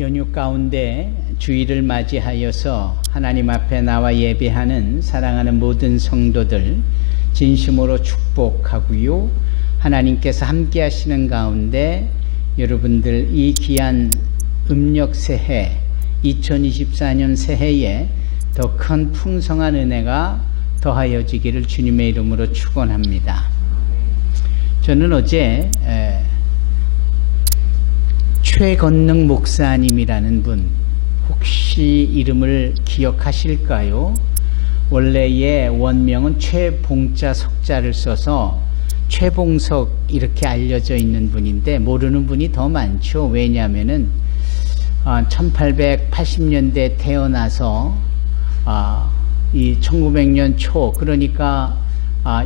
연휴 가운데 주일을 맞이하여서 하나님 앞에 나와 예배하는 사랑하는 모든 성도들 진심으로 축복하고요. 하나님께서 함께 하시는 가운데 여러분들 이 귀한 음력 새해 2024년 새해에 더 큰 풍성한 은혜가 더하여지기를 주님의 이름으로 축원합니다. 저는 어제 최건능 목사님이라는 분 혹시 이름을 기억하실까요? 원래의 원명은 최봉자 석자를 써서 최봉석 이렇게 알려져 있는 분인데 모르는 분이 더 많죠. 왜냐하면은 1880년대 태어나서 이 1900년 초 그러니까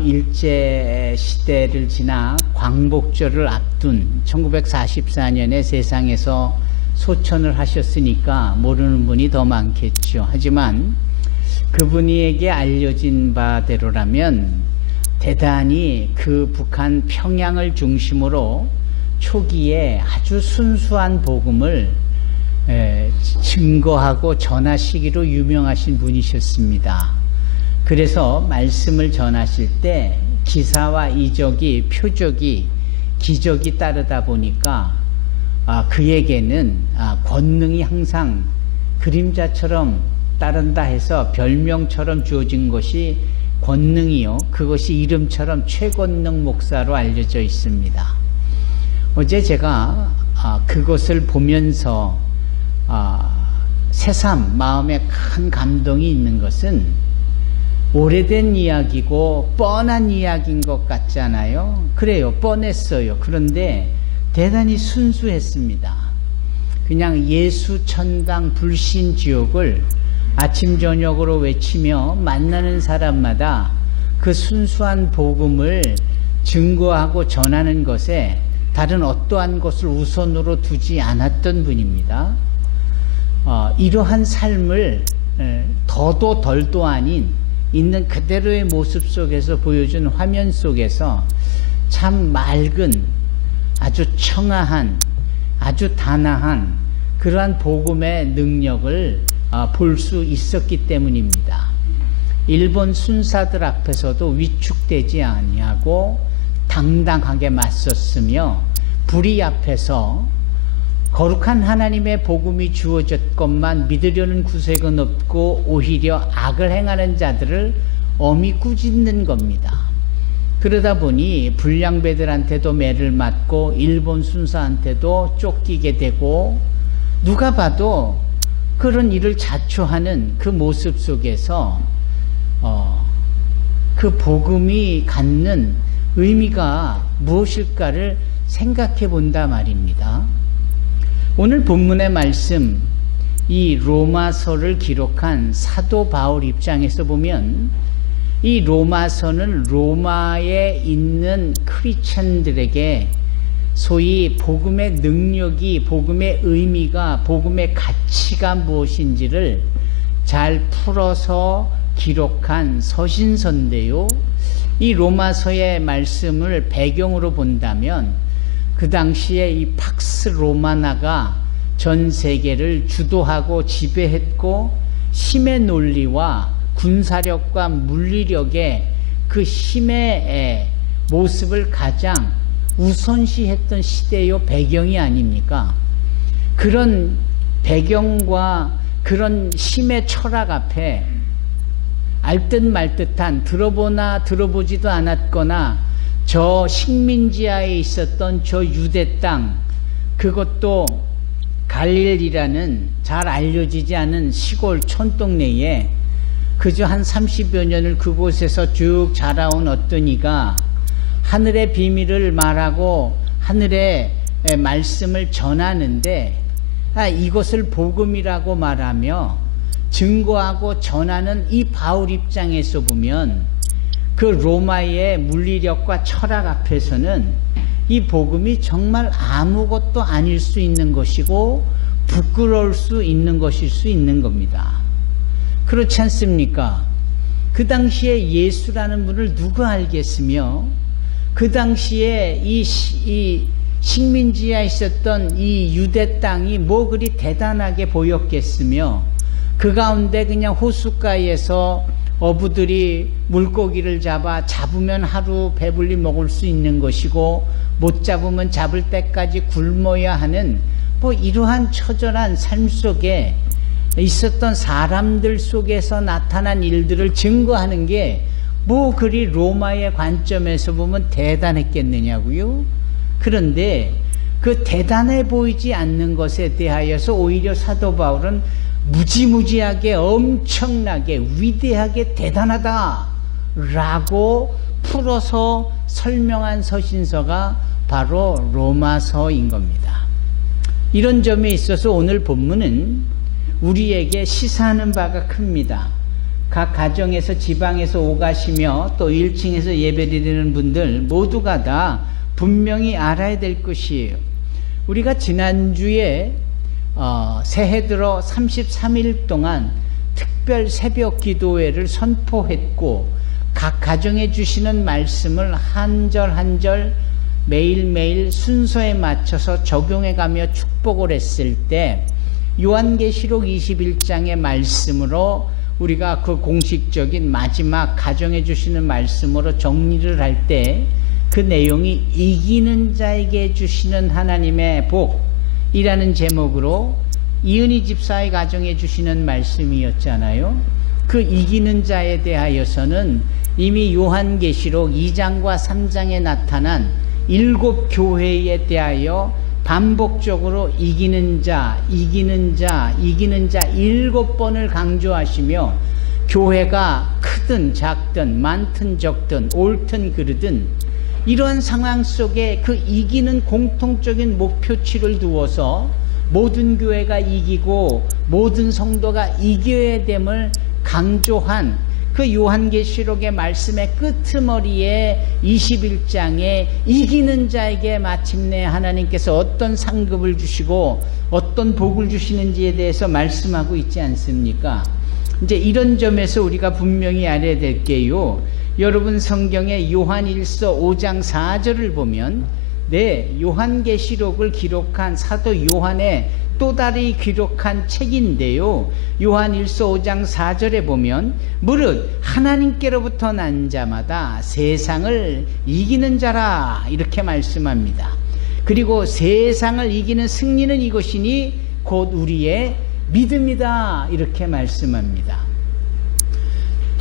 일제시대를 지나 광복절을 앞둔 1944년에 세상에서 소천을 하셨으니까 모르는 분이 더 많겠죠. 하지만 그분에게 알려진 바대로라면 대단히 그 북한 평양을 중심으로 초기에 아주 순수한 복음을 증거하고 전하시기로 유명하신 분이셨습니다. 그래서 말씀을 전하실 때 기사와 이적이 표적이 기적이 따르다 보니까 그에게는 권능이 항상 그림자처럼 따른다 해서 별명처럼 주어진 것이 권능이요. 그것이 이름처럼 최권능 목사로 알려져 있습니다. 어제 제가 그것을 보면서 새삼 마음에 큰 감동이 있는 것은 오래된 이야기고 뻔한 이야기인 것 같잖아요. 그래요. 뻔했어요. 그런데 대단히 순수했습니다. 그냥 예수 천당 불신 지옥을 아침 저녁으로 외치며 만나는 사람마다 그 순수한 복음을 증거하고 전하는 것에 다른 어떠한 것을 우선으로 두지 않았던 분입니다. 이러한 삶을 더도 덜도 아닌 있는 그대로의 모습 속에서 보여준 화면 속에서 참 맑은 아주 청아한 아주 단아한 그러한 복음의 능력을 볼 수 있었기 때문입니다. 일본 순사들 앞에서도 위축되지 아니하고 당당하게 맞섰으며 불의 앞에서 거룩한 하나님의 복음이 주어졌건만 믿으려는 구색은 없고 오히려 악을 행하는 자들을 엄히 꾸짖는 겁니다. 그러다 보니 불량배들한테도 매를 맞고 일본 순사한테도 쫓기게 되고 누가 봐도 그런 일을 자초하는 그 모습 속에서 그 복음이 갖는 의미가 무엇일까를 생각해 본다 말입니다. 오늘 본문의 말씀, 이 로마서를 기록한 사도 바울 입장에서 보면 이 로마서는 로마에 있는 크리스천들에게 소위 복음의 능력이, 복음의 의미가, 복음의 가치가 무엇인지를 잘 풀어서 기록한 서신서인데요. 이 로마서의 말씀을 배경으로 본다면 그 당시에 이 팍스 로마나가 전 세계를 주도하고 지배했고 힘의 논리와 군사력과 물리력의 그 힘의 모습을 가장 우선시했던 시대요 배경이 아닙니까? 그런 배경과 그런 힘의 철학 앞에 알듯 말듯한 들어보나 들어보지도 않았거나 저 식민지하에 있었던 저 유대 땅, 그것도 갈릴리라는 잘 알려지지 않은 시골 촌동네에 그저 한 30여 년을 그곳에서 쭉 자라온 어떤 이가 하늘의 비밀을 말하고 하늘의 말씀을 전하는데 이것을 복음이라고 말하며 증거하고 전하는 이 바울 입장에서 보면 그 로마의 물리력과 철학 앞에서는 이 복음이 정말 아무것도 아닐 수 있는 것이고 부끄러울 수 있는 것일 수 있는 겁니다. 그렇지 않습니까? 그 당시에 예수라는 분을 누가 알겠으며 그 당시에 이 식민지에 있었던 이 유대 땅이 뭐 그리 대단하게 보였겠으며 그 가운데 그냥 호숫가에서 어부들이 물고기를 잡으면 하루 배불리 먹을 수 있는 것이고 못 잡으면 잡을 때까지 굶어야 하는 뭐 이러한 처절한 삶 속에 있었던 사람들 속에서 나타난 일들을 증거하는 게 뭐 그리 로마의 관점에서 보면 대단했겠느냐고요. 그런데 그 대단해 보이지 않는 것에 대하여서 오히려 사도 바울은 무지무지하게 엄청나게 위대하게 대단하다라고 풀어서 설명한 서신서가 바로 로마서인 겁니다. 이런 점에 있어서 오늘 본문은 우리에게 시사하는 바가 큽니다. 각 가정에서 지방에서 오가시며 또 1층에서 예배드리는 분들 모두가 다 분명히 알아야 될 것이에요. 우리가 지난주에 새해 들어 33일 동안 특별 새벽 기도회를 선포했고 각 가정에 주시는 말씀을 한 절 한 절 매일매일 순서에 맞춰서 적용해가며 축복을 했을 때 요한계시록 21장의 말씀으로 우리가 그 공식적인 마지막 가정해 주시는 말씀으로 정리를 할 때 그 내용이 이기는 자에게 주시는 하나님의 복이라는 제목으로 이은희 집사의 가정해 주시는 말씀이었잖아요. 그 이기는 자에 대하여서는 이미 요한계시록 2장과 3장에 나타난 7 교회에 대하여 반복적으로 이기는 자 7번을 강조하시며 교회가 크든 작든 많든 적든 옳든 그르든 이러한 상황 속에 그 이기는 공통적인 목표치를 두어서 모든 교회가 이기고 모든 성도가 이겨야 됨을 강조한 그 요한계시록의 말씀의 끄트머리에 21장에 이기는 자에게 마침내 하나님께서 어떤 상급을 주시고 어떤 복을 주시는지에 대해서 말씀하고 있지 않습니까? 이제 이런 점에서 우리가 분명히 알아야 될 게요. 여러분 성경의 요한일서 5장 4절을 보면 요한계시록을 기록한 사도 요한의 또 다르게 기록한 책인데요. 요한일서 5장 4절에 보면 무릇 하나님께로부터 난 자마다 세상을 이기는 자라 이렇게 말씀합니다. 그리고 세상을 이기는 승리는 이것이니 곧 우리의 믿음이다 이렇게 말씀합니다.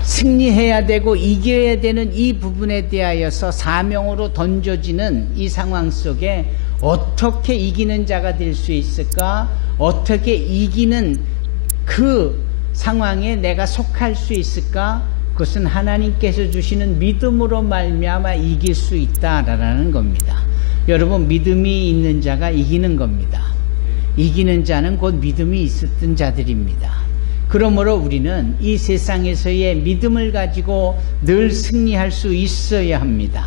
승리해야 되고 이겨야 되는 이 부분에 대하여서 사명으로 던져지는 이 상황 속에 어떻게 이기는 자가 될 수 있을까? 어떻게 이기는 그 상황에 내가 속할 수 있을까? 그것은 하나님께서 주시는 믿음으로 말미암아 이길 수 있다라는 겁니다. 여러분 믿음이 있는 자가 이기는 겁니다. 이기는 자는 곧 믿음이 있었던 자들입니다. 그러므로 우리는 이 세상에서의 믿음을 가지고 늘 승리할 수 있어야 합니다.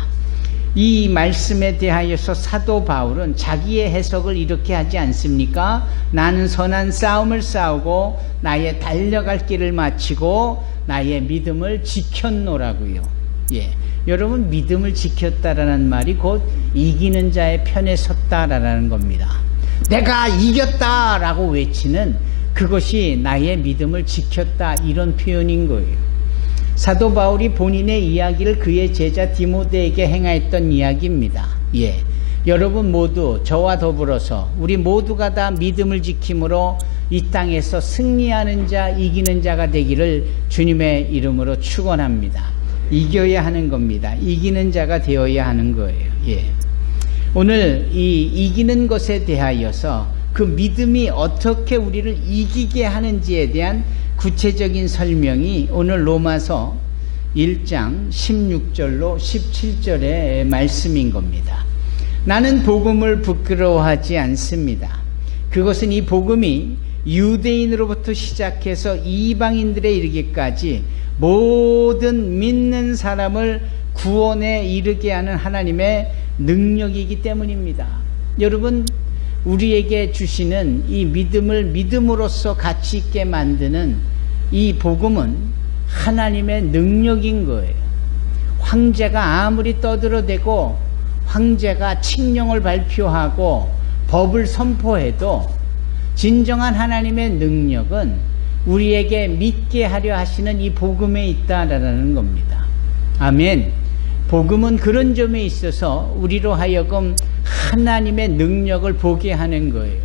이 말씀에 대하여서 사도 바울은 자기의 해석을 이렇게 하지 않습니까? 나는 선한 싸움을 싸우고 나의 달려갈 길을 마치고 나의 믿음을 지켰노라고요. 여러분 믿음을 지켰다라는 말이 곧 이기는 자의 편에 섰다라는 겁니다. 내가 이겼다라고 외치는 그것이 나의 믿음을 지켰다 이런 표현인 거예요. 사도 바울이 본인의 이야기를 그의 제자 디모데에게 행하였던 이야기입니다. 여러분 모두 저와 더불어서 우리 모두가 다 믿음을 지킴으로 이 땅에서 승리하는 자, 이기는 자가 되기를 주님의 이름으로 축원합니다. 이겨야 하는 겁니다. 이기는 자가 되어야 하는 거예요. 오늘 이 이기는 것에 대하여서 그 믿음이 어떻게 우리를 이기게 하는지에 대한 구체적인 설명이 오늘 로마서 1장 16절로 17절의 말씀인 겁니다. 나는 복음을 부끄러워하지 않습니다. 그것은 이 복음이 유대인으로부터 시작해서 이방인들에 이르기까지 모든 믿는 사람을 구원에 이르게 하는 하나님의 능력이기 때문입니다. 여러분 우리에게 주시는 이 믿음을 믿음으로써 가치 있게 만드는 이 복음은 하나님의 능력인 거예요. 황제가 아무리 떠들어대고 황제가 칙령을 발표하고 법을 선포해도 진정한 하나님의 능력은 우리에게 믿게 하려 하시는 이 복음에 있다라는 겁니다. 아멘. 복음은 그런 점에 있어서 우리로 하여금 하나님의 능력을 보게 하는 거예요.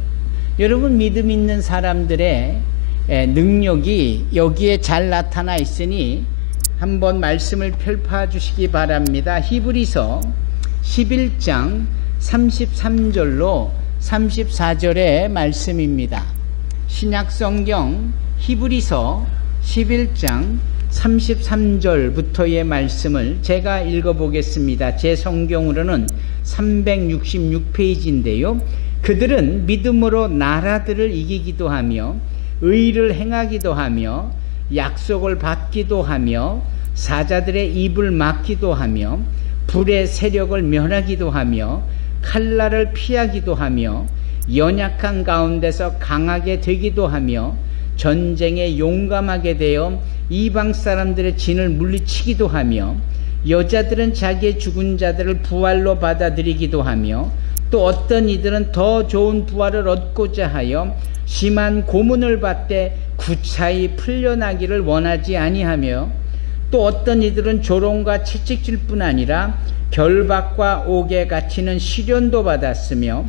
여러분, 믿음 있는 사람들의 능력이 여기에 잘 나타나 있으니 한번 말씀을 펼쳐 주시기 바랍니다. 히브리서 11장 33절로 34절의 말씀입니다. 신약성경 히브리서 11장 33절부터의 말씀을 제가 읽어보겠습니다. 제 성경으로는 366페이지인데요. 그들은 믿음으로 나라들을 이기기도 하며 의를 행하기도 하며 약속을 받기도 하며 사자들의 입을 막기도 하며 불의 세력을 멸하기도 하며 칼날을 피하기도 하며 연약한 가운데서 강하게 되기도 하며 전쟁에 용감하게 되어 이방 사람들의 진을 물리치기도 하며 여자들은 자기의 죽은 자들을 부활로 받아들이기도 하며 또 어떤 이들은 더 좋은 부활을 얻고자 하여 심한 고문을 받되 구차히 풀려나기를 원하지 아니하며 또 어떤 이들은 조롱과 채찍질 뿐 아니라 결박과 옥에 갇히는 시련도 받았으며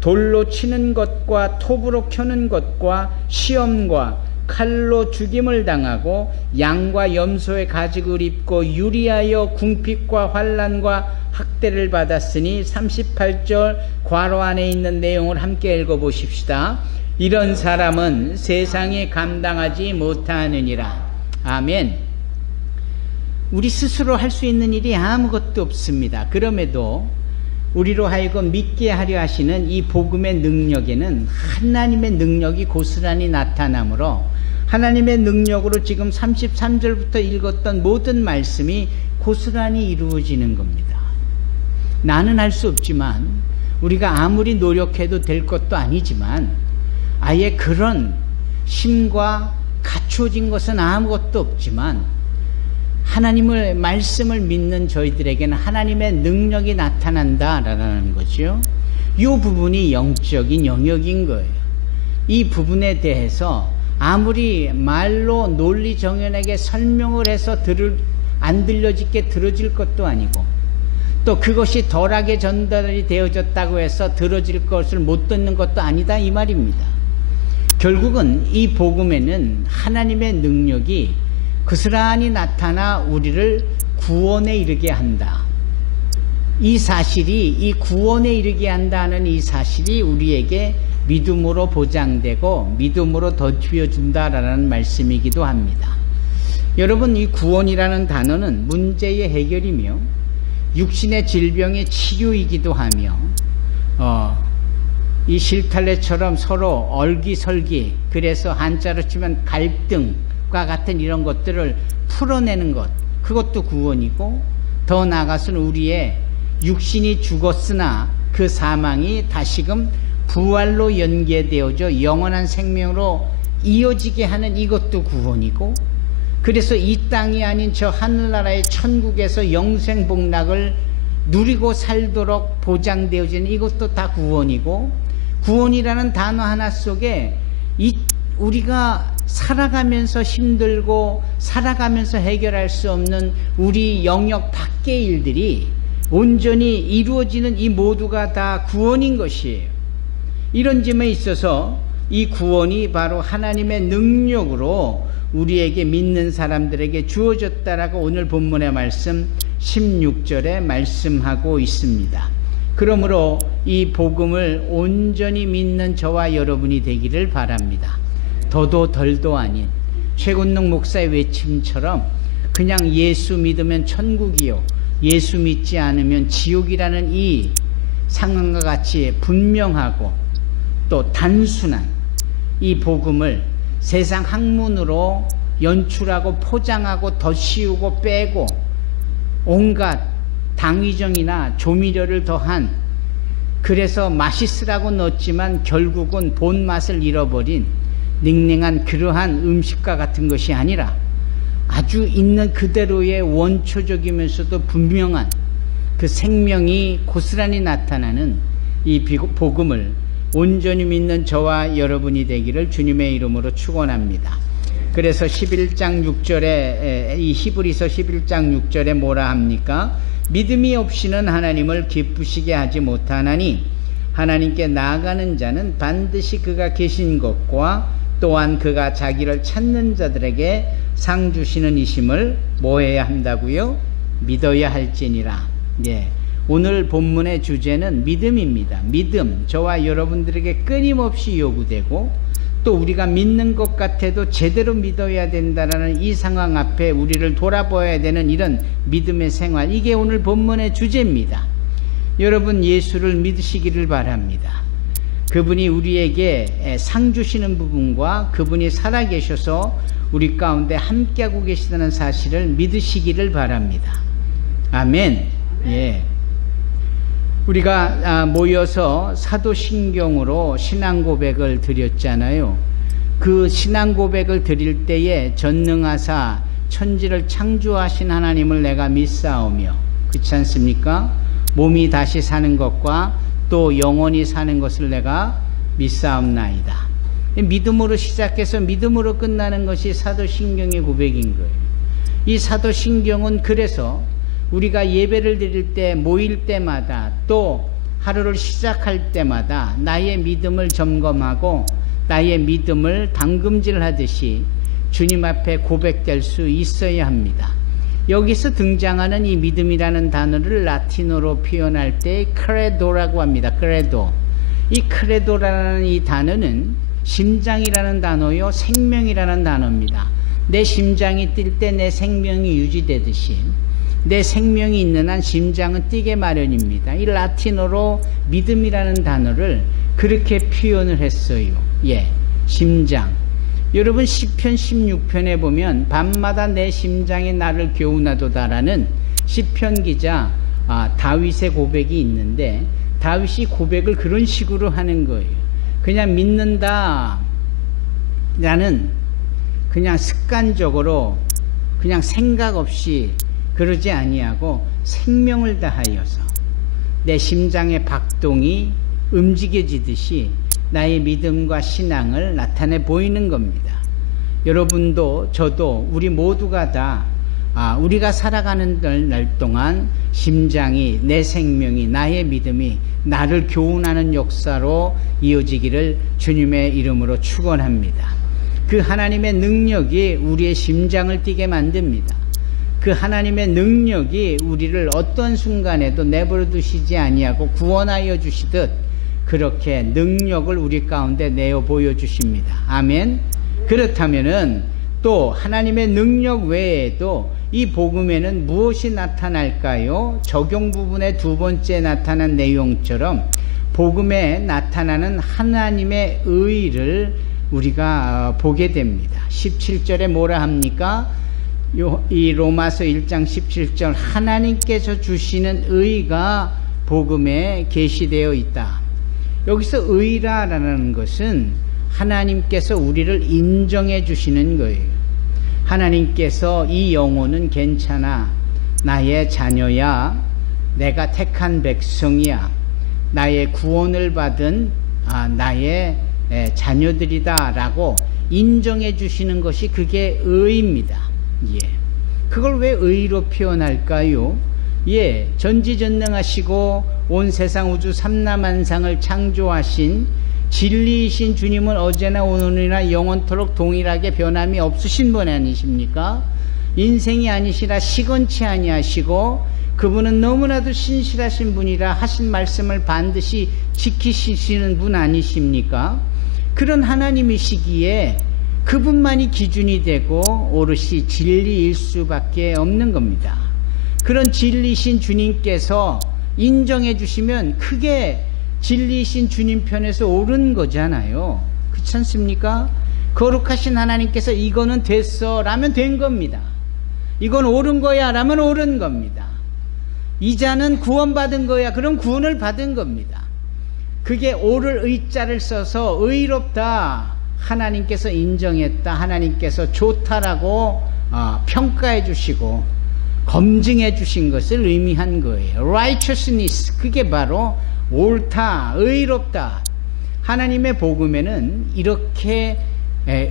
돌로 치는 것과 톱으로 켜는 것과 시험과 칼로 죽임을 당하고 양과 염소의 가죽을 입고 유리하여 궁핍과 환난과 학대를 받았으니 38절 괄호 안에 있는 내용을 함께 읽어보십시다. 이런 사람은 세상이 감당하지 못하느니라. 아멘. 우리 스스로 할 수 있는 일이 아무것도 없습니다. 그럼에도 우리로 하여금 믿게 하려 하시는 이 복음의 능력에는 하나님의 능력이 고스란히 나타나므로 하나님의 능력으로 지금 33절부터 읽었던 모든 말씀이 고스란히 이루어지는 겁니다. 나는 할 수 없지만, 우리가 아무리 노력해도 될 것도 아니지만, 아예 그런 힘과 갖춰진 것은 아무것도 없지만 하나님의 말씀을 믿는 저희들에게는 하나님의 능력이 나타난다라는 거죠. 이 부분이 영적인 영역인 거예요. 이 부분에 대해서 아무리 말로 논리 정연하게 설명을 해서 안 들려지게 들어질 것도 아니고, 또 그것이 덜하게 전달이 되어졌다고 해서 들어질 것을 못 듣는 것도 아니다, 이 말입니다. 결국은 이 복음에는 하나님의 능력이 그스란히 나타나 우리를 구원에 이르게 한다. 이 사실이, 이 구원에 이르게 한다는 이 사실이 우리에게 믿음으로 보장되고 믿음으로 덧휘어준다라는 말씀이기도 합니다. 여러분, 이 구원이라는 단어는 문제의 해결이며 육신의 질병의 치료이기도 하며 이 실탈래처럼 서로 얼기설기, 그래서 한자로 치면 갈등과 같은 이런 것들을 풀어내는 것, 그것도 구원이고, 더 나아가서는 우리의 육신이 죽었으나 그 사망이 다시금 부활로 연계되어져 영원한 생명으로 이어지게 하는 이것도 구원이고, 그래서 이 땅이 아닌 저 하늘나라의 천국에서 영생복락을 누리고 살도록 보장되어지는 이것도 다 구원이고, 구원이라는 단어 하나 속에 우리가 살아가면서 힘들고 살아가면서 해결할 수 없는 우리 영역 밖의 일들이 온전히 이루어지는 이 모두가 다 구원인 것이에요. 이런 점에 있어서 이 구원이 바로 하나님의 능력으로 우리에게 믿는 사람들에게 주어졌다라고 오늘 본문의 말씀 16절에 말씀하고 있습니다. 그러므로 이 복음을 온전히 믿는 저와 여러분이 되기를 바랍니다. 더도 덜도 아닌 최곤능 목사의 외침처럼 그냥 예수 믿으면 천국이요, 예수 믿지 않으면 지옥이라는 이 상황과 같이 분명하고 또 단순한 이 복음을 세상 학문으로 연출하고 포장하고 덧씌우고 빼고 온갖 당위정이나 조미료를 더한, 그래서 맛있으라고 넣었지만 결국은 본맛을 잃어버린 냉랭한 그러한 음식과 같은 것이 아니라 아주 있는 그대로의 원초적이면서도 분명한 그 생명이 고스란히 나타나는 이 복음을 온전히 믿는 저와 여러분이 되기를 주님의 이름으로 축원합니다. 그래서 11장 6절에 이 히브리서 11장 6절에 뭐라 합니까? 믿음이 없이는 하나님을 기쁘시게 하지 못하나니 하나님께 나아가는 자는 반드시 그가 계신 것과 또한 그가 자기를 찾는 자들에게 상 주시는 이심을 뭐 해야 한다고요? 믿어야 할지니라. 예. 오늘 본문의 주제는 믿음입니다. 믿음, 저와 여러분들에게 끊임없이 요구되고 또 우리가 믿는 것 같아도 제대로 믿어야 된다는 이 상황 앞에 우리를 돌아봐야 되는 이런 믿음의 생활, 이게 오늘 본문의 주제입니다. 여러분, 예수를 믿으시기를 바랍니다. 그분이 우리에게 상 주시는 부분과 그분이 살아계셔서 우리 가운데 함께하고 계시다는 사실을 믿으시기를 바랍니다. 아멘. 예. 우리가 모여서 사도신경으로 신앙 고백을 드렸잖아요. 그 신앙 고백을 드릴 때에 전능하사 천지를 창조하신 하나님을 내가 믿사오며, 그렇지 않습니까? 몸이 다시 사는 것과 또 영원히 사는 것을 내가 믿사옵나이다. 믿음으로 시작해서 믿음으로 끝나는 것이 사도신경의 고백인 거예요. 이 사도신경은 그래서 우리가 예배를 드릴 때, 모일 때마다, 또 하루를 시작할 때마다 나의 믿음을 점검하고 나의 믿음을 담금질하듯이 주님 앞에 고백될 수 있어야 합니다. 여기서 등장하는 이 믿음이라는 단어를 라틴어로 표현할 때 크레도라고 합니다. 크레도. 이 크레도라는 이 단어는 심장이라는 단어요, 생명이라는 단어입니다. 내 심장이 뛸 때 내 생명이 유지되듯이 내 생명이 있는 한 심장은 뛰게 마련입니다. 이 라틴어로 믿음이라는 단어를 그렇게 표현을 했어요. 예, 심장. 여러분, 시편 16편에 보면 밤마다 내 심장이 나를 교훈하도다라는 시편 기자 다윗의 고백이 있는데, 다윗이 고백을 그런 식으로 하는 거예요. 그냥 믿는다 라는 그냥 습관적으로 그냥 생각 없이 그러지 아니하고 생명을 다하여서 내 심장의 박동이 움직여지듯이 나의 믿음과 신앙을 나타내 보이는 겁니다. 여러분도 저도 우리 모두가 다 우리가 살아가는 날 동안 심장이, 내 생명이, 나의 믿음이 나를 교훈하는 역사로 이어지기를 주님의 이름으로 축원합니다. 그 하나님의 능력이 우리의 심장을 뛰게 만듭니다. 그 하나님의 능력이 우리를 어떤 순간에도 내버려 두시지 아니하고 구원하여 주시듯 그렇게 능력을 우리 가운데 내어 보여주십니다. 아멘. 그렇다면은 또 하나님의 능력 외에도 이 복음에는 무엇이 나타날까요? 적용 부분의 두 번째 나타난 내용처럼 복음에 나타나는 하나님의 의를 우리가 보게 됩니다. 17절에 뭐라 합니까? 이 로마서 1장 17절, 하나님께서 주시는 의가 복음에 계시되어 있다. 여기서 의라라는 것은 하나님께서 우리를 인정해 주시는 거예요. 하나님께서 이 영혼은 괜찮아, 나의 자녀야, 내가 택한 백성이야, 나의 구원을 받은 나의 자녀들이다 라고 인정해 주시는 것이 그게 의입니다. 예. 그걸 왜 의로 표현할까요? 예, 전지전능하시고 온 세상 우주 삼라만상을 창조하신 진리이신 주님은 어제나 오늘이나 영원토록 동일하게 변함이 없으신 분 아니십니까? 인생이 아니시라 시건치 아니하시고 그분은 너무나도 신실하신 분이라 하신 말씀을 반드시 지키시는 분 아니십니까? 그런 하나님이시기에 그분만이 기준이 되고 오롯이 진리일 수밖에 없는 겁니다. 그런 진리이신 주님께서 인정해 주시면 크게 진리이신 주님 편에서 옳은 거잖아요. 그렇지 않습니까? 거룩하신 하나님께서 이거는 됐어 라면 된 겁니다. 이건 옳은 거야 라면 옳은 겁니다. 이 자는 구원받은 거야 그럼 구원을 받은 겁니다. 그게 옳을 의자를 써서 의롭다, 하나님께서 인정했다, 하나님께서 좋다라고 평가해 주시고 검증해 주신 것을 의미한 거예요. righteousness, 그게 바로 옳다, 의롭다. 하나님의 복음에는 이렇게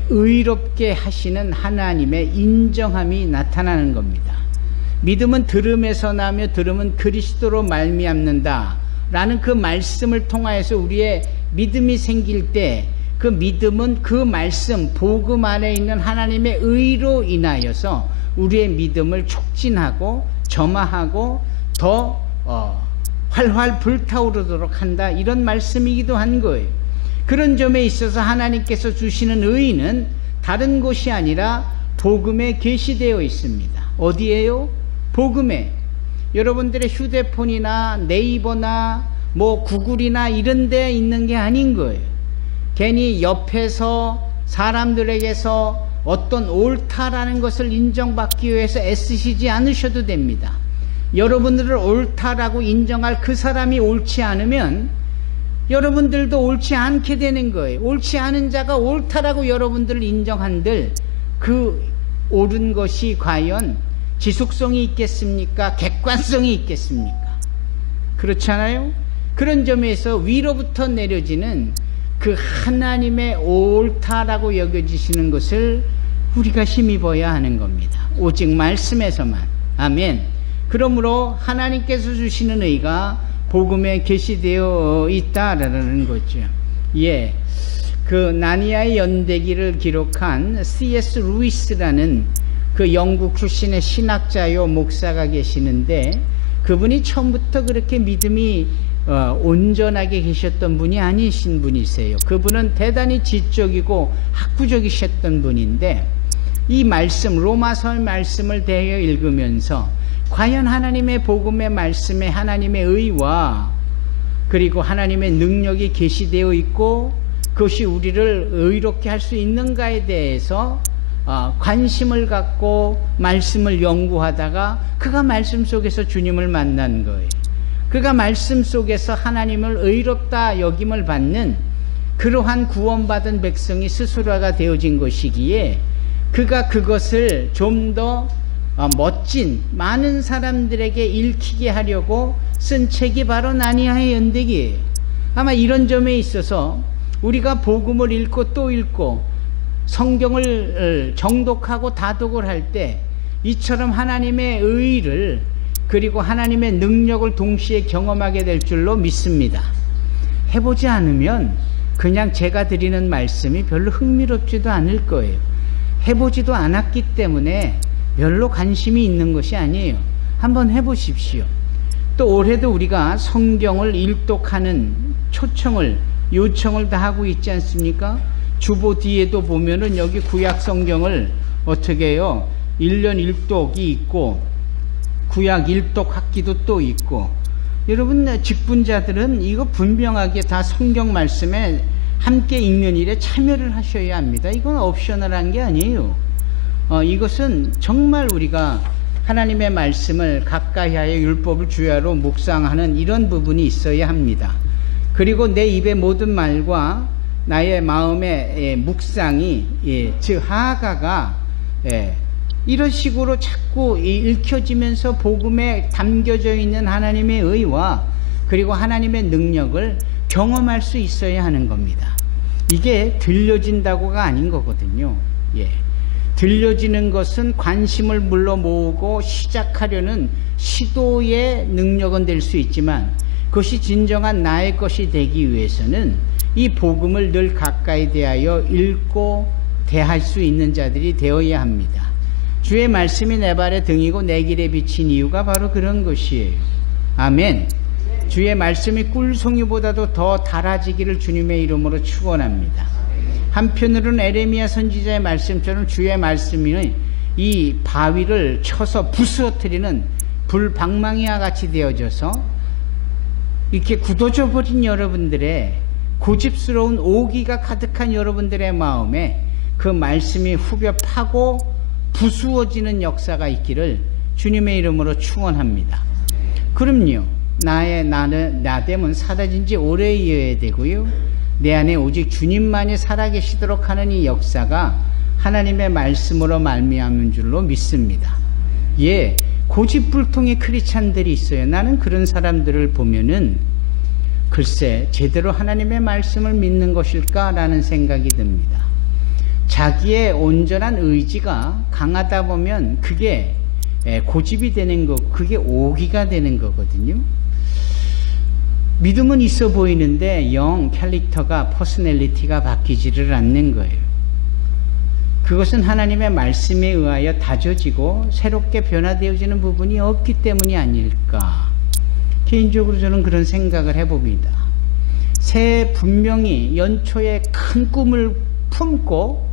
의롭게 하시는 하나님의 인정함이 나타나는 겁니다. 믿음은 들음에서 나며 들음은 그리스도로 말미암는다 라는 그 말씀을 통하여서 우리의 믿음이 생길 때 그 믿음은 그 말씀, 복음 안에 있는 하나님의 의로 인하여서 우리의 믿음을 촉진하고 점화하고 더 활활 불타오르도록 한다, 이런 말씀이기도 한 거예요. 그런 점에 있어서 하나님께서 주시는 의는 다른 곳이 아니라 복음에 계시되어 있습니다. 어디에요? 복음에. 여러분들의 휴대폰이나 네이버나 뭐 구글이나 이런 데 있는 게 아닌 거예요. 괜히 옆에서 사람들에게서 어떤 옳다라는 것을 인정받기 위해서 애쓰시지 않으셔도 됩니다. 여러분들을 옳다라고 인정할 그 사람이 옳지 않으면 여러분들도 옳지 않게 되는 거예요. 옳지 않은 자가 옳다라고 여러분들을 인정한들 그 옳은 것이 과연 지속성이 있겠습니까? 객관성이 있겠습니까? 그렇잖아요? 그런 점에서 위로부터 내려지는 그 하나님의 옳다라고 여겨지시는 것을 우리가 힘입어야 하는 겁니다. 오직 말씀에서만. 아멘. 그러므로 하나님께서 주시는 의가 복음에 계시되어 있다라는 거죠. 예. 그 나니아의 연대기를 기록한 C.S. 루이스라는 그 영국 출신의 신학자요 목사가 계시는데, 그분이 처음부터 그렇게 믿음이 온전하게 계셨던 분이 아니신 분이세요. 그분은 대단히 지적이고 학구적이셨던 분인데, 이 말씀, 로마서 말씀을 대해 읽으면서 과연 하나님의 복음의 말씀에 하나님의 의와 그리고 하나님의 능력이 계시되어 있고 그것이 우리를 의롭게 할 수 있는가에 대해서 관심을 갖고 말씀을 연구하다가 그가 말씀 속에서 주님을 만난 거예요. 그가 말씀 속에서 하나님을 의롭다 여김을 받는 그러한 구원받은 백성이 스스로가 되어진 것이기에 그가 그것을 좀 더 멋진 많은 사람들에게 읽히게 하려고 쓴 책이 바로 나니아의 연대기예요. 아마 이런 점에 있어서 우리가 복음을 읽고 또 읽고 성경을 정독하고 다독을 할 때 이처럼 하나님의 의를 그리고 하나님의 능력을 동시에 경험하게 될 줄로 믿습니다. 해보지 않으면 그냥 제가 드리는 말씀이 별로 흥미롭지도 않을 거예요. 해보지도 않았기 때문에 별로 관심이 있는 것이 아니에요. 한번 해보십시오. 또 올해도 우리가 성경을 일독하는 요청을 다 하고 있지 않습니까? 주보 뒤에도 보면은 여기 구약 성경을 어떻게 해요? 1년 일독이 있고 구약 일독 학기도 또 있고, 여러분 직분자들은 이거 분명하게 다 성경 말씀에 함께 읽는 일에 참여를 하셔야 합니다. 이건 옵셔널한 게 아니에요. 이것은 정말 우리가 하나님의 말씀을 가까이 하여 율법을 주야로 묵상하는 이런 부분이 있어야 합니다. 그리고 내 입의 모든 말과 나의 마음의 묵상이 즉 하가가 이런 식으로 자꾸 읽혀지면서 복음에 담겨져 있는 하나님의 의와 그리고 하나님의 능력을 경험할 수 있어야 하는 겁니다. 이게 들려진다고가 아닌 거거든요. 들려지는 것은 관심을 물러 모으고 시작하려는 시도의 능력은 될 수 있지만 그것이 진정한 나의 것이 되기 위해서는 이 복음을 늘 가까이 대하여 읽고 대할 수 있는 자들이 되어야 합니다. 주의 말씀이 내 발의 등이고 내 길에 비친 이유가 바로 그런 것이에요. 아멘. 주의 말씀이 꿀송이보다도 더 달아지기를 주님의 이름으로 축원합니다. 한편으로는 에레미야 선지자의 말씀처럼 주의 말씀이 이 바위를 쳐서 부스러뜨리는 불방망이와 같이 되어져서 이렇게 굳어져 버린 여러분들의 고집스러운 오기가 가득한 여러분들의 마음에 그 말씀이 후벼 파고 부수어지는 역사가 있기를 주님의 이름으로 축원합니다. 그럼요, 나됨은 사라진 지 오래여야 되고요, 내 안에 오직 주님만이 살아계시도록 하는 이 역사가 하나님의 말씀으로 말미암은 줄로 믿습니다. 고집불통의 크리스찬들이 있어요. 나는 그런 사람들을 보면은 글쎄 제대로 하나님의 말씀을 믿는 것일까라는 생각이 듭니다. 자기의 온전한 의지가 강하다 보면 그게 고집이 되는 거, 그게 오기가 되는 거거든요. 믿음은 있어 보이는데 영 캐릭터가, 퍼스널리티가 바뀌지를 않는 거예요. 그것은 하나님의 말씀에 의하여 다져지고 새롭게 변화되어지는 부분이 없기 때문이 아닐까. 개인적으로 저는 그런 생각을 해봅니다. 새해 분명히 연초에 큰 꿈을 품고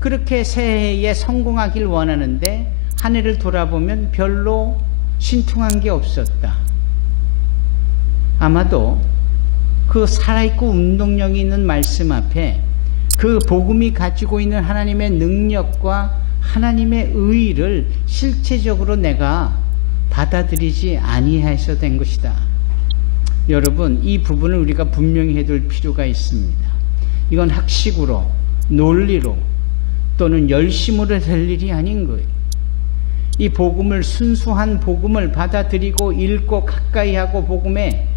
그렇게 새해에 성공하길 원하는데 한 해를 돌아보면 별로 신통한 게 없었다. 아마도 그 살아있고 운동력이 있는 말씀 앞에 그 복음이 가지고 있는 하나님의 능력과 하나님의 의의를 실체적으로 내가 받아들이지 아니해서 된 것이다. 여러분, 이 부분을 우리가 분명히 해둘 필요가 있습니다. 이건 학식으로, 논리로 또는 열심으로 될 일이 아닌 거예요. 이 복음을, 순수한 복음을 받아들이고 읽고 가까이 하고 복음에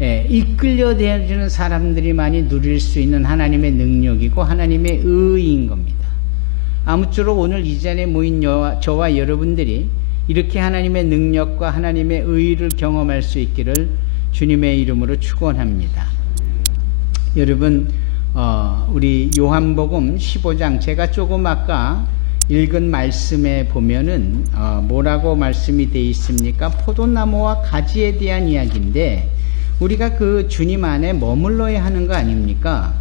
이끌려내주는 사람들이만이 누릴 수 있는 하나님의 능력이고 하나님의 의인 겁니다. 아무쪼록 오늘 이 자리에 모인 저와 여러분들이 이렇게 하나님의 능력과 하나님의 의의를 경험할 수 있기를 주님의 이름으로 축원합니다. 여러분, 우리 요한복음 15장, 제가 조금 아까 읽은 말씀에 보면은 뭐라고 말씀이 되어 있습니까? 포도나무와 가지에 대한 이야기인데 우리가 그 주님 안에 머물러야 하는 거 아닙니까?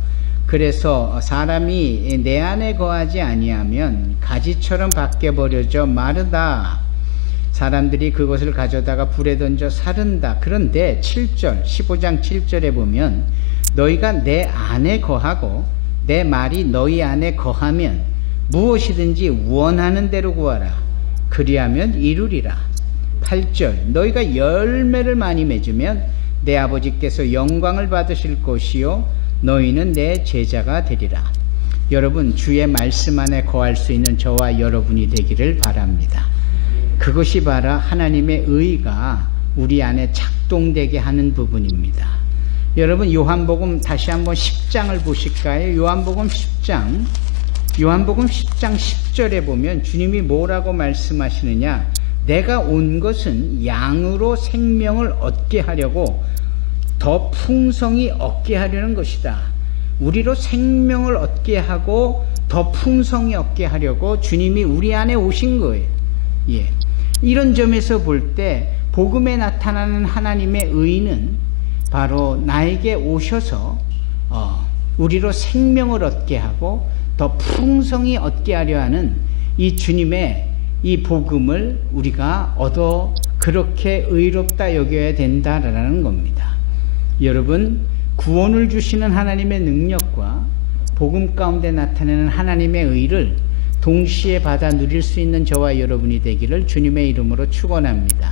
그래서 사람이 내 안에 거하지 아니하면 가지처럼 밖에 버려져 마르다. 사람들이 그것을 가져다가 불에 던져 사른다. 그런데 7절, 15장 7절에 보면 너희가 내 안에 거하고 내 말이 너희 안에 거하면 무엇이든지 원하는 대로 구하라. 그리하면 이루리라. 8절, 너희가 열매를 많이 맺으면 내 아버지께서 영광을 받으실 것이요 너희는 내 제자가 되리라. 여러분, 주의 말씀 안에 거할 수 있는 저와 여러분이 되기를 바랍니다. 그것이 바로 하나님의 의가 우리 안에 작동되게 하는 부분입니다. 여러분, 요한복음 다시 한번 10장을 보실까요? 요한복음 10장 10절에 보면 주님이 뭐라고 말씀하시느냐? 내가 온 것은 양으로 생명을 얻게 하려고 더 풍성히 얻게 하려는 것이다. 우리로 생명을 얻게 하고 더 풍성히 얻게 하려고 주님이 우리 안에 오신 거예요. 예. 이런 점에서 볼 때 복음에 나타나는 하나님의 의는 바로 나에게 오셔서 우리로 생명을 얻게 하고 더 풍성히 얻게 하려 하는 이 주님의 이 복음을 우리가 얻어 그렇게 의롭다 여겨야 된다라는 겁니다. 여러분, 구원을 주시는 하나님의 능력과 복음 가운데 나타내는 하나님의 의를 동시에 받아 누릴 수 있는 저와 여러분이 되기를 주님의 이름으로 축원합니다.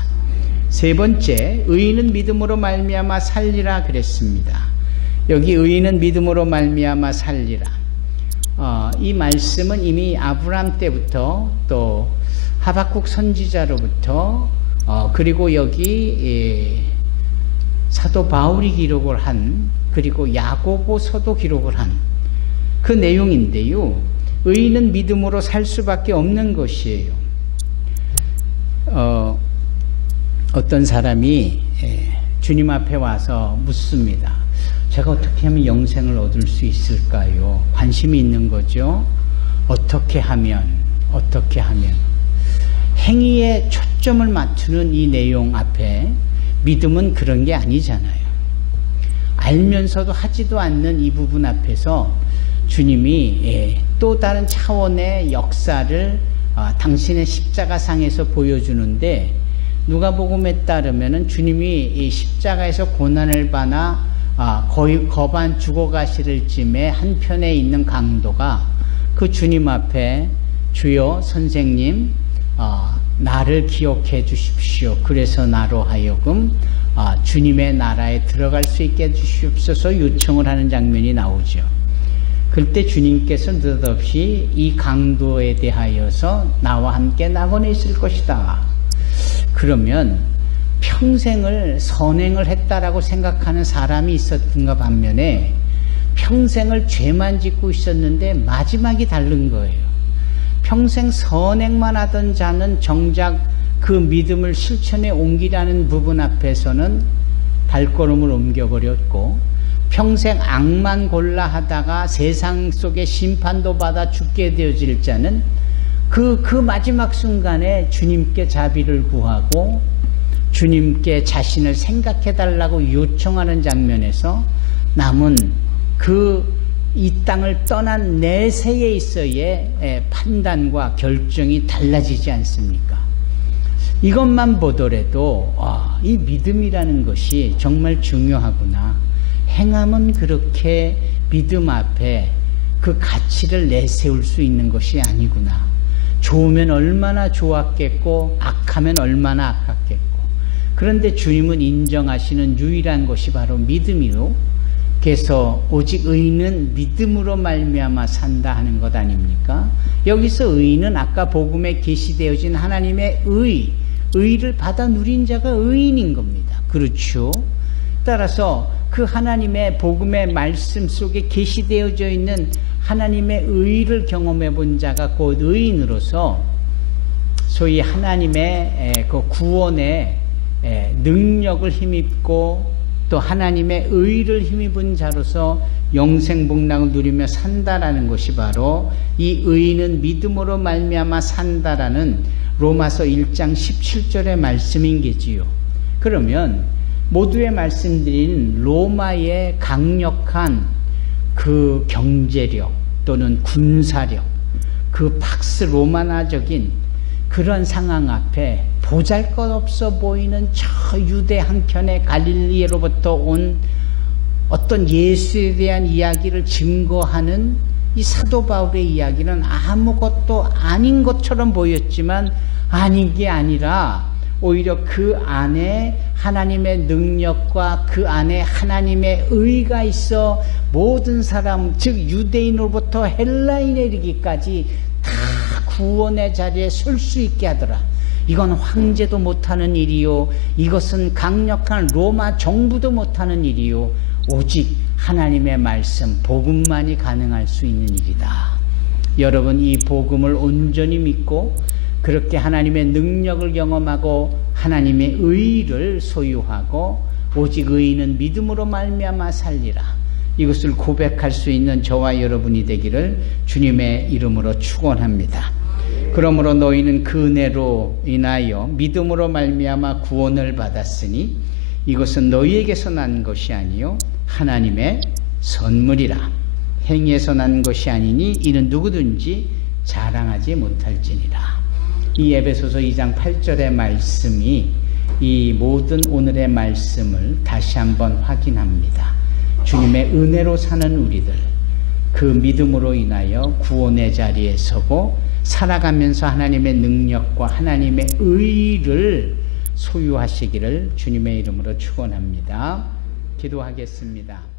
세 번째, 의인은 믿음으로 말미암아 살리라 그랬습니다. 여기 의인은 믿음으로 말미암아 살리라. 이 말씀은 이미 아브람 때부터 또 하박국 선지자로부터 그리고 여기 사도 바울이 기록을 한, 그리고 야고보서도 기록을 한 그 내용인데요. 의인은 믿음으로 살 수밖에 없는 것이에요. 어떤 사람이 주님 앞에 와서 묻습니다. 제가 어떻게 하면 영생을 얻을 수 있을까요? 관심이 있는 거죠. 어떻게 하면 행위에 초점을 맞추는 이 내용 앞에 믿음은 그런 게 아니잖아요. 알면서도 하지도 않는 이 부분 앞에서 주님이 또 다른 차원의 역사를 당신의 십자가상에서 보여주는데, 누가복음에 따르면은 주님이 이 십자가에서 고난을 받아 거의 거반 죽어가실 쯤에 한편에 있는 강도가 그 주님 앞에 주여 선생님 나를 기억해 주십시오. 그래서 나로 하여금 주님의 나라에 들어갈 수 있게 해주시옵소서 요청을 하는 장면이 나오죠. 그때 주님께서 느닷없이 이 강도에 대하여서 나와 함께 낙원에 있을 것이다. 그러면 평생을 선행을 했다라고 생각하는 사람이 있었던가 반면에 평생을 죄만 짓고 있었는데 마지막이 다른 거예요. 평생 선행만 하던 자는 정작 그 믿음을 실천에 옮기라는 부분 앞에서는 발걸음을 옮겨버렸고, 평생 악만 골라 하다가 세상 속에 심판도 받아 죽게 되어질 자는 그 마지막 순간에 주님께 자비를 구하고 주님께 자신을 생각해 달라고 요청하는 장면에서 남은 이 땅을 떠난 내세에 있어의 판단과 결정이 달라지지 않습니까? 이것만 보더라도 이 믿음이라는 것이 정말 중요하구나. 행함은 그렇게 믿음 앞에 그 가치를 내세울 수 있는 것이 아니구나. 좋으면 얼마나 좋았겠고 악하면 얼마나 악했겠고. 그런데 주님은 인정하시는 유일한 것이 바로 믿음이요. 그래서 오직 의인은 믿음으로 말미암아 산다 하는 것 아닙니까? 여기서 의인은 아까 복음에 계시되어진 하나님의 의를 받아 누린 자가 의인인 겁니다. 그렇죠? 따라서 그 하나님의 복음의 말씀 속에 계시되어져 있는 하나님의 의를 경험해 본 자가 곧 의인으로서 소위 하나님의 그 구원의 능력을 힘입고 또 하나님의 의를 힘입은 자로서 영생복락을 누리며 산다라는 것이 바로 이 의인은 믿음으로 말미암아 산다라는 로마서 1장 17절의 말씀인 게지요. 그러면 모두의 말씀드린 로마의 강력한 그 경제력 또는 군사력, 그 팍스 로마나적인 그런 상황 앞에 보잘것없어 보이는 저 유대 한켠의 갈릴리로부터 온 어떤 예수에 대한 이야기를 증거하는 이 사도 바울의 이야기는 아무것도 아닌 것처럼 보였지만 아닌 게 아니라 오히려 그 안에 하나님의 능력과 그 안에 하나님의 의가 있어 모든 사람, 즉 유대인으로부터 헬라인에 이르기까지 다 구원의 자리에 설 수 있게 하더라. 이건 황제도 못하는 일이요, 이것은 강력한 로마 정부도 못하는 일이요, 오직 하나님의 말씀, 복음만이 가능할 수 있는 일이다. 여러분, 이 복음을 온전히 믿고 그렇게 하나님의 능력을 경험하고 하나님의 의를 소유하고 오직 의인은 믿음으로 말미암아 살리라, 이것을 고백할 수 있는 저와 여러분이 되기를 주님의 이름으로 축원합니다. 그러므로 너희는 그 은혜로 인하여 믿음으로 말미암아 구원을 받았으니 이것은 너희에게서 난 것이 아니요 하나님의 선물이라. 행위에서 난 것이 아니니 이는 누구든지 자랑하지 못할지니라. 이 에베소서 2장 8절의 말씀이 이 모든 오늘의 말씀을 다시 한번 확인합니다. 주님의 은혜로 사는 우리들, 그 믿음으로 인하여 구원의 자리에 서고 살아가면서 하나님의 능력과 하나님의 의를 소유하시기를 주님의 이름으로 축원합니다. 기도하겠습니다.